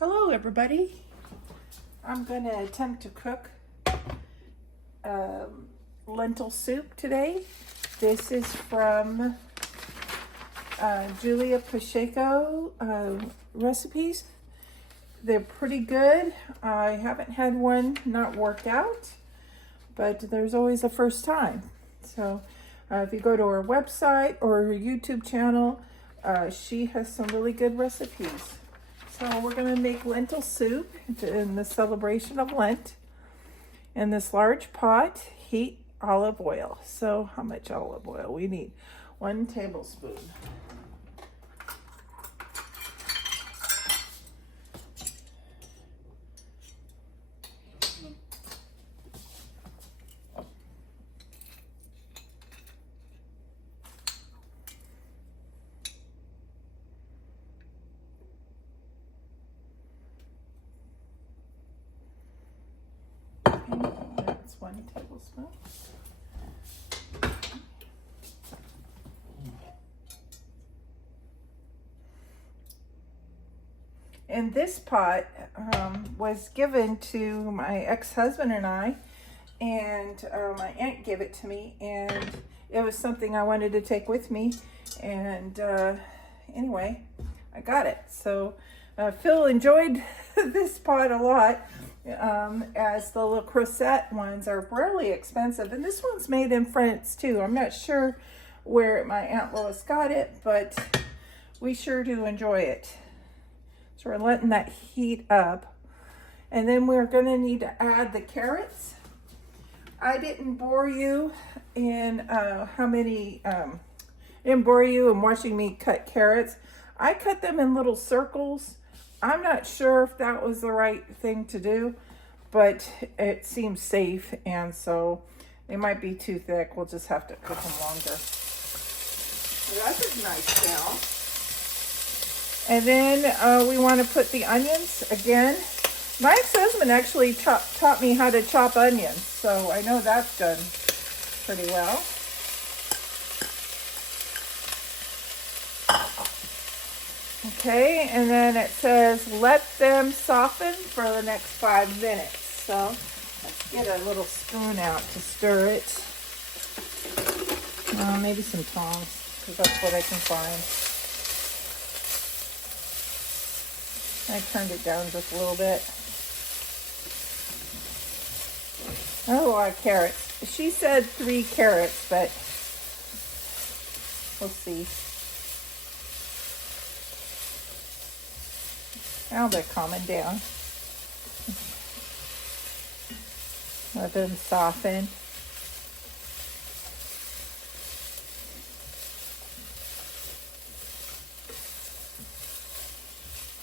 Hello everybody. I'm going to attempt to cook lentil soup today. This is from Julia Pacheco recipes. They're pretty good. I haven't had one not work out, but there's always a first time. So if you go to her website or her YouTube channel, she has some really good recipes. So we're going to make lentil soup in the celebration of Lent. In this large pot, heat olive oil. So how much olive oil? We need 1 tablespoon. That's 1 tablespoon. And this pot was given to my ex-husband and I, and my aunt gave it to me, and it was something I wanted to take with me, and anyway, I got it. So Phil enjoyed this pot a lot, as the little crusette ones are really expensive, and this one's made in France too. I'm not sure where my Aunt Lois got it, but we sure do enjoy it. So we're letting that heat up, and then we're going to need to add the carrots. I didn't bore you in didn't bore you in watching me cut carrots. I cut them in little circles. I'm not sure if that was the right thing to do, but it seems safe, and so they might be too thick. We'll just have to cook them longer. So that's a nice shell. And then we want to put the onions again. My ex-husband actually taught me how to chop onions, so I know that's done pretty well. Okay, and then it says let them soften for the next 5 minutes. So let's get a little spoon out to stir it. Maybe some tongs, because that's what I can find. I turned it down just a little bit. That's a lot of carrots. She said 3 carrots, but we'll see. Now they're calming down. Let them soften.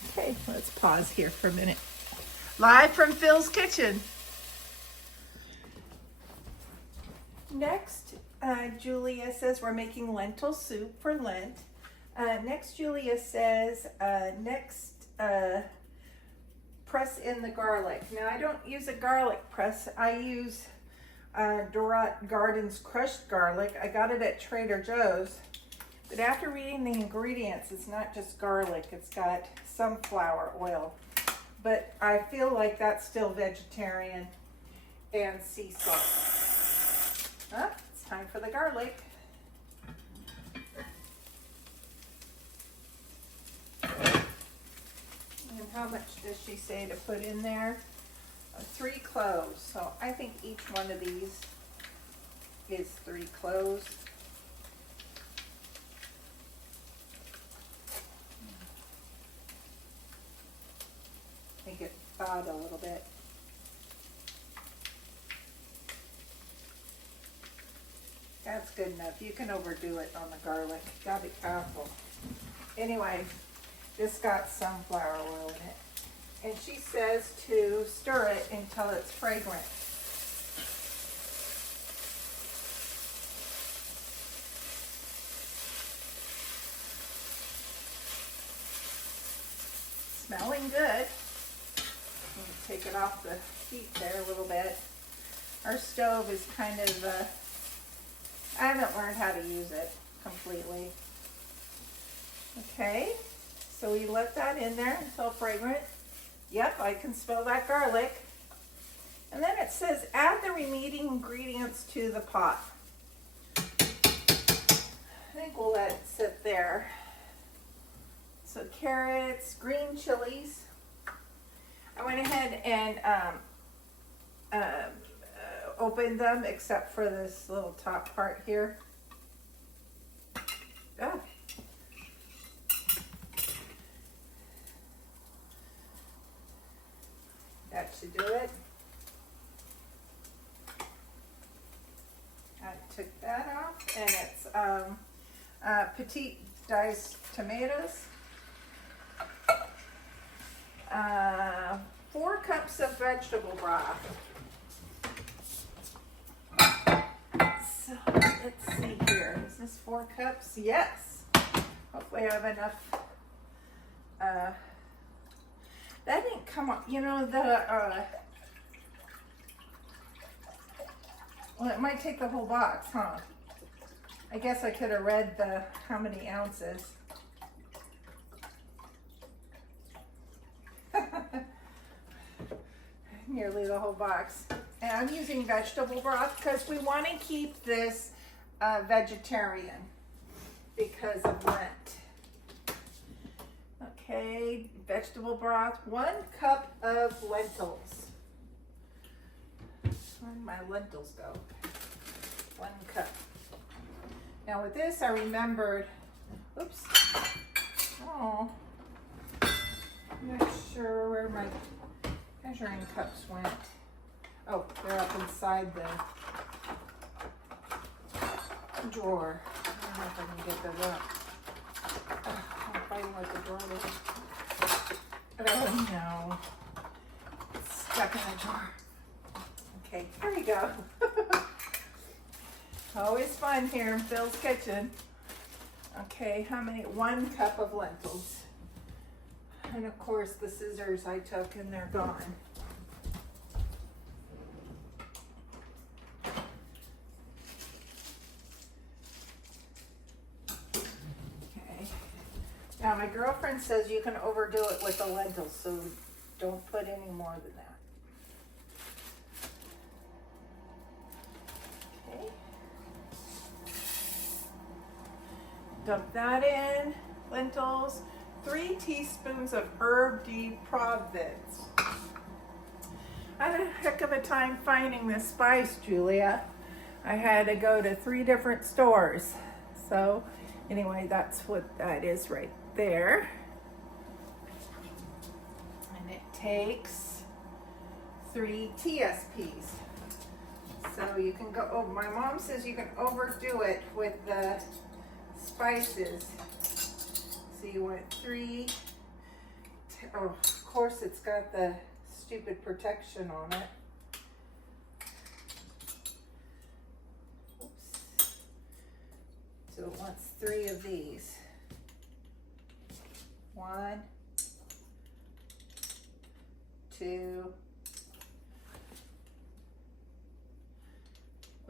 Okay, let's pause here for a minute. Live from Phil's kitchen. Next, Julia says we're making lentil soup for Lent. Next, Julia says, press in the garlic. Now, I don't use a garlic press. I use Dorot Gardens crushed garlic. I got it at Trader Joe's. But after reading the ingredients, it's not just garlic. It's got sunflower oil. But I feel like that's still vegetarian, and sea salt. Oh, it's time for the garlic. And how much does she say to put in there? 3 cloves. So I think each one of these is 3 cloves. Make it thawed a little bit. That's good enough. You can overdo it on the garlic. You gotta be careful. Anyway, this got sunflower oil in it. And she says to stir it until it's fragrant. Smelling good. Take it off the heat there a little bit. Our stove is kind of, I haven't learned how to use it completely. Okay, so we let that in there until fragrant. Yep, I can smell that garlic. And then it says, add the remaining ingredients to the pot. I think we'll let it sit there. So carrots, green chilies. I went ahead and opened them except for this little top part here. Oh. That should do it. I took that off, and it's petite diced tomatoes. 4 cups of vegetable broth. So let's see here. Is this 4 cups? Yes. Hopefully I have enough. That didn't come up. You know, well, it might take the whole box, huh? I guess I could have read how many ounces. Nearly the whole box. And I'm using vegetable broth because we want to keep this vegetarian because of Lent. Okay, vegetable broth, 1 cup of lentils. Where'd my lentils go? 1 cup. Now with this, I remembered, oops, oh, I'm not sure where my measuring cups went. Oh, they're up inside the drawer. I don't know if I can get them up. I'm fighting with the drawer. Oh no, it's stuck in the drawer. Okay, here we go. Always fun here in Phil's kitchen. Okay, how many? 1 cup of lentils. And of course the scissors I took and they're gone. Okay. Now my girlfriend says you can overdo it with the lentils, so don't put any more than that. Okay. Dump that in. Lentils. 3 teaspoons of herb de Provence. I had a heck of a time finding this spice, Julia. I had to go to 3 different stores. So anyway, that's what that is right there. And it takes 3 TSPs. So you can go, oh, my mom says you can overdo it with the spices. So you want 3, oh, of course it's got the stupid protection on it. Oops. So it wants 3 of these. 1, 2,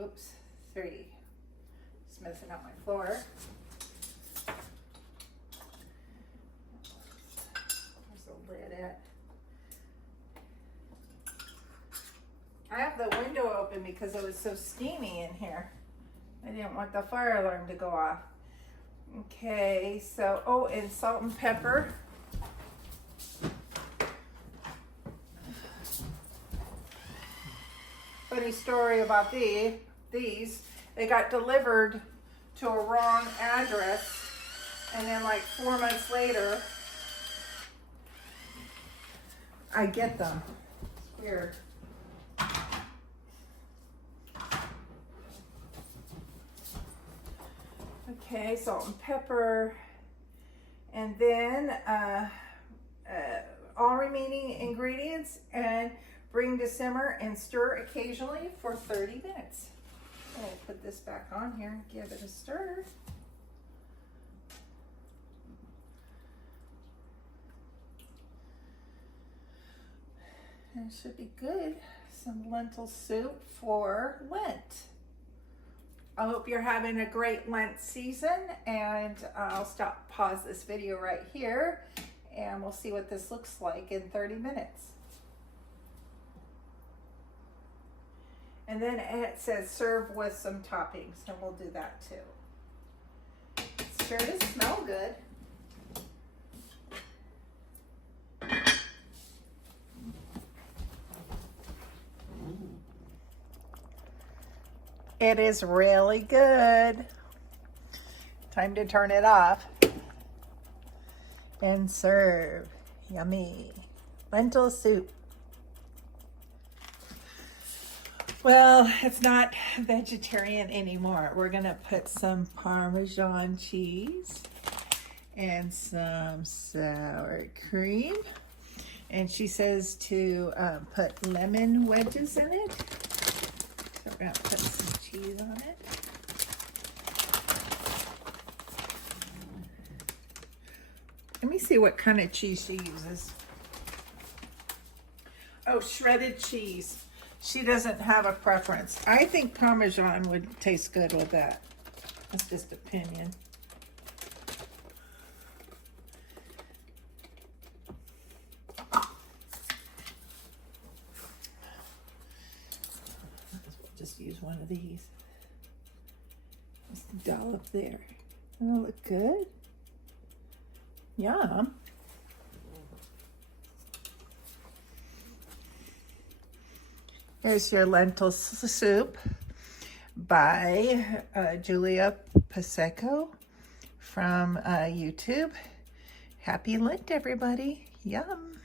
oops, 3. Just messing up my floor. I have the window open because it was so steamy in here. I didn't want the fire alarm to go off. Okay, so, oh, and salt and pepper. Funny story about these. They got delivered to a wrong address, and then like 4 months later, I get them. It's weird. Okay, salt and pepper, and then all remaining ingredients, and bring to simmer and stir occasionally for 30 minutes. I'll put this back on here and give it a stir. And it should be good. Some lentil soup for Lent. I hope you're having a great Lent season, and I'll pause this video right here, and we'll see what this looks like in 30 minutes. And then it says serve with some toppings, and we'll do that too. It sure does smell good. It is really good. Time to turn it off and serve. Yummy. Lentil soup. Well, it's not vegetarian anymore. We're gonna put some Parmesan cheese and some sour cream. And she says to put lemon wedges in it. So we're gonna put some cheese on it. Let me see what kind of cheese she uses. Oh, shredded cheese. She doesn't have a preference. I think Parmesan would taste good with that. That's just opinion. Just use one of these. Just dollop there. Doesn't it look good? Yum. Here's your lentil soup by Julia Pacheco from YouTube. Happy Lent, everybody. Yum.